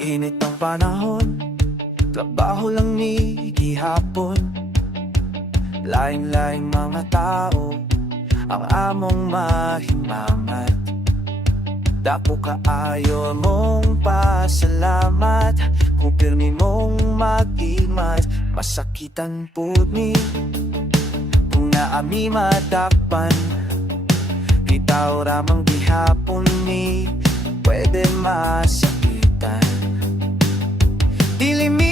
Init ng panahon, trabaho lang ni gihapon. Laing-laing mga tao ang among mahimangat. Dako kaayo mong pasalamat, kung pirmi mong mag-imat. Masakitan po ni kung naami madakpan. Itaw ramang gihapon ni pwede masakitan. Dili mi